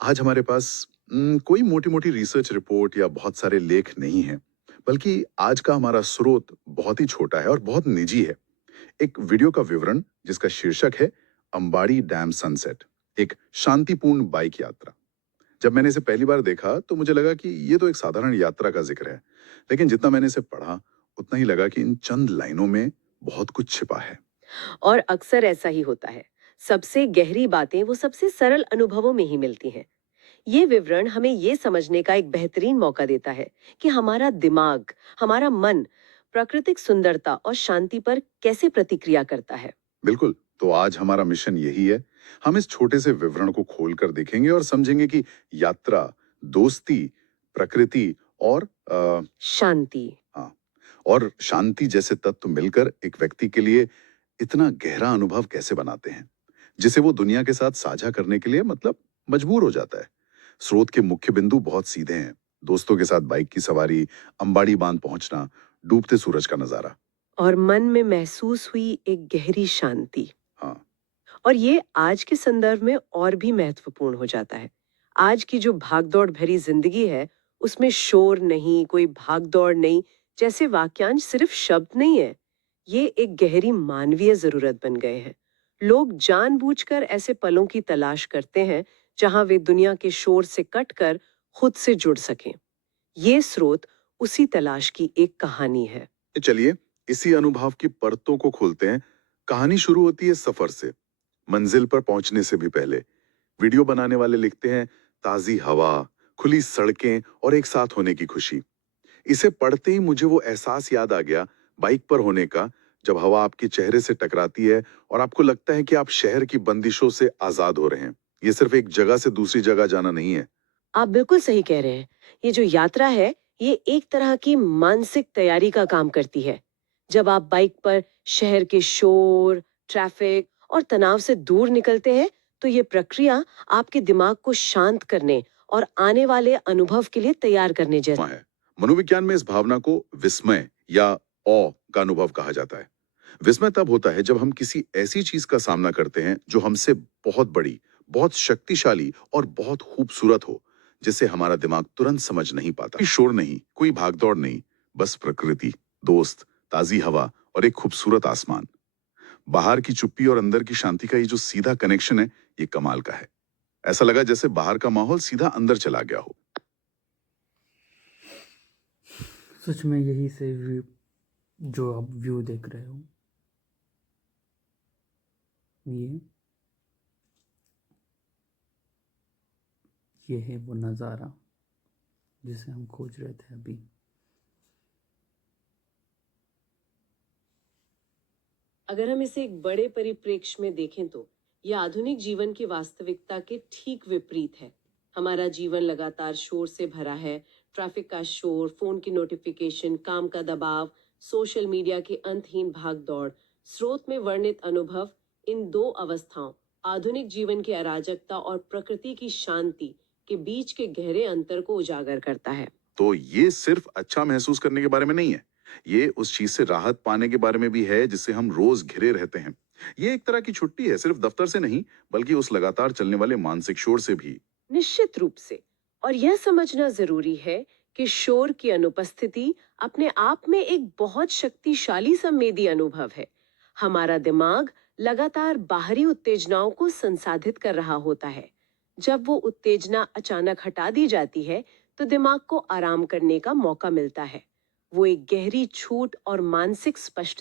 आज हमारे पास कोई मोटी-मोटी रिसर्च रिपोर्ट या बहुत सारे लेख नहीं हैं, बल्कि आज का हमारा स्रोत बहुत ही छोटा है और बहुत निजी है। एक वीडियो का विवरण जिसका शीर्षक है अंबाड़ी डैम सनसेट, एक शांतिपूर्ण बाइक यात्रा। जब मैंने इसे पहली बार देखा तो मुझे लगा कि ये तो एक साधारण यात्रा का जिक्र है, लेकिन जितना मैंने इसे पढ़ा, उतना ही लगा कि इन चंद लाइनों में बहुत कुछ छिपा है। और अक्सर ऐसा ही होता है। सबसे गहरी बातें वो सबसे सरल अनुभवों में ही मिलती हैं। ये विवरण हमें ये समझने का एक बेहतरीन मौका देता है कि हमारा दिमाग, हमारा मन प्राकृतिक सुंदरता और शांति पर कैसे प्रतिक्रिया करता है। बिल्कुल, तो आज हमारा मिशन यही है। हम इस छोटे से विवरण को खोलकर देखेंगे और समझेंगे कि यात्रा, दोस्ती, प्रकृति और शांति। हाँ, और शांति जैसे तत्व मिलकर एक व्यक्ति के लिए इतना गहरा अनुभव कैसे बनाते हैं, जिसे वो दुनिया के साथ साझा करने के लिए मतलब मजबूर हो जाता है। स्रोत के मुख्य बिंदु बहुत सीधे हैं। दोस्तों के साथ बाइक की सवारी, अंबाड़ी बांध पहुंचना, डूबते सूरज का नजारा। और मन में महसूस हुई एक गहरी शांति। हाँ, और ये आज के संदर्भ में और भी महत्वपूर्ण हो जाता है। आज की जो भागदौड़ भरी जिंदगी है, उसमें शोर नहीं, कोई भागदौड़ नहीं, जैसे वाक्यांश सिर्फ शब्द नहीं है। ये एक गहरी मानवीय जरूरत बन गए हैं। लोग जानबूझकर ऐसे पलों की तलाश करते हैं जहां वे दुनिया के शोर से कटकर खुद से जुड़ सकें। ये स्रोत उसी तलाश की एक कहानी है। ये चलिए इसी अनुभव की परतों को खोलते हैं। कहानी शुरू होती है सफर से, मंजिल पर पहुंचने से भी पहले। वीडियो बनाने वाले लिखते हैं, ताजी हवा, खुली सड़कें और एक साथ होने की खुशी। इसे पढ़ते ही मुझे वो एहसास याद आ गया बाइक पर होने का, जब हवा आपके चेहरे से टकराती है और आपको लगता है कि आप शहर की बंदिशों से आजाद हो रहे हैं। ये सिर्फ एक जगह से दूसरी जगह जाना नहीं है। आप बिल्कुल सही कह रहे हैं। ये जो यात्रा है, ये एक तरह की मानसिक तैयारी का काम करती है। जब आप बाइक पर शहर के शोर, ट्रैफिक और तनाव से दूर निकलते हैं, तो ये प्रक्रिया आपके दिमाग को शांत करने और आने वाले अनुभव के लिए तैयार करने जैसी। है। मनोविज्ञान में इस भावना को विस्मय या ऑ का अनुभव कहा जाता है। विस्मय तब होता है जब हम किसी ऐसी चीज का सामना करते हैं जो हमसे बहुत बड़ी, बहुत शक्तिशाली और बहुत खूबसूरत हो, जिसे हमारा दिमाग तुरंत समझ नहीं पाता। कोई शोर नहीं, कोई भागदौड़ नहीं, बस प्रकृति, दोस्त, ताजी हवा और एक खूबसूरत आसमान। बाहर की चुप्पी और अंदर की शांति का ये जो सीधा कनेक्शन है, ये कमाल का है। ऐसा लगा जैसे बाहर का माहौल सीधा अंदर चला गया हो। सच में यही से व्यू जो आप व्यू देख रहे हो, ये ये है वो नज़ारा जिसे हम खोज रहे थे अभी। अगर हम इसे एक बड़े परिप्रेक्ष्य में देखें तो यह आधुनिक जीवन की वास्तविकता के ठीक विपरीत है। हमारा जीवन लगातार शोर से भरा है। ट्रैफिक का शोर, फोन की नोटिफिकेशन, काम का दबाव, सोशल मीडिया की अंतहीन भागदौड़। स्रोत में वर्णित अनुभव इन दो अवस्थाओं, आधुनिक जीवन की अराजकता और प्रकृति की शांति के बीच के गहरे अंतर को उजागर करता है। तो ये सिर्फ अच्छा महसूस करने के बारे में नहीं है, ये उस चीज से राहत पाने के बारे में भी है जिससे हम रोज घिरे रहते हैं। ये एक तरह की छुट्टी है, सिर्फ दफ्तर से नहीं, बल्कि उस लगातार चलने वाले मानसिक शोर से भी। निश्चित रूप से। और यह समझना जरूरी है कि शोर की अनुपस्थिति अपने आप में एक बहुत शक्तिशाली संवेदी अनुभव है। हमारा दिमाग लगातार बाहरी उत्तेजनाओं को संसाधित कर रहा होता है। जब वो उत्तेजना अचानक हटा दी जाती है, तो दिमाग को आराम करने का मौका मिलता है। वो एक गहरी छूट और मानसिक स्पष्टता